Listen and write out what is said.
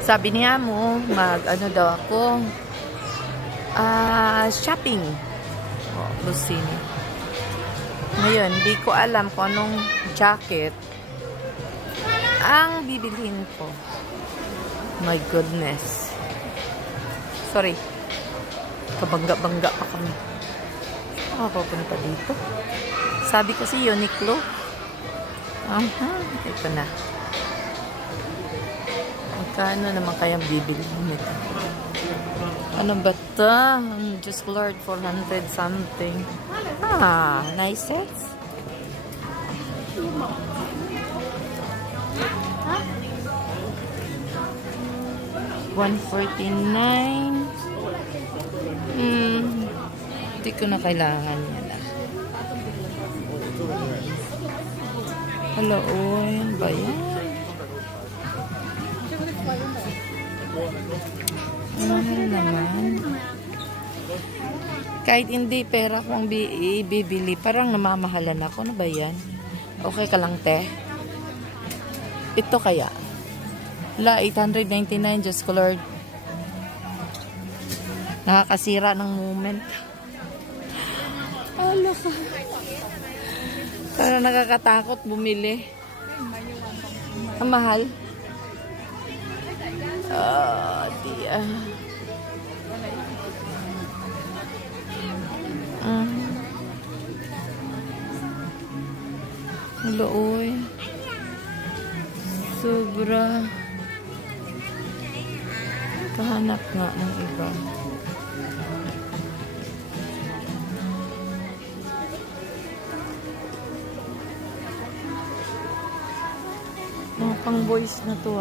Sabi niya mo, ano daw ako, shopping. Oh, Lucini. Ngayon, di ko alam kung anong jacket ang bibilhin ko. My goodness. Sorry. Kabangga-bangga pa kami. Papunta dito. Sabi kasi Uniqlo. Ito na. Magkano naman kayang bibilhin nito? Ano ba ito? Just Lord, 400 something. Nice sets. $149. Hindi ko na kailangan yan. Hello, yan ba yan? Mahal naman. Kahit hindi pera kung ibibili, parang namamahalan ako. Ano ba yan? Okay ka lang, te? Ito kaya? La, $899, just colored. Nakakasira ng moment. Alo ka. Parang nakakatakot bumili. Ang mahal. Diya. Hello, oy. Sobra. Kahanap nga ng iba. Mga pang boys na to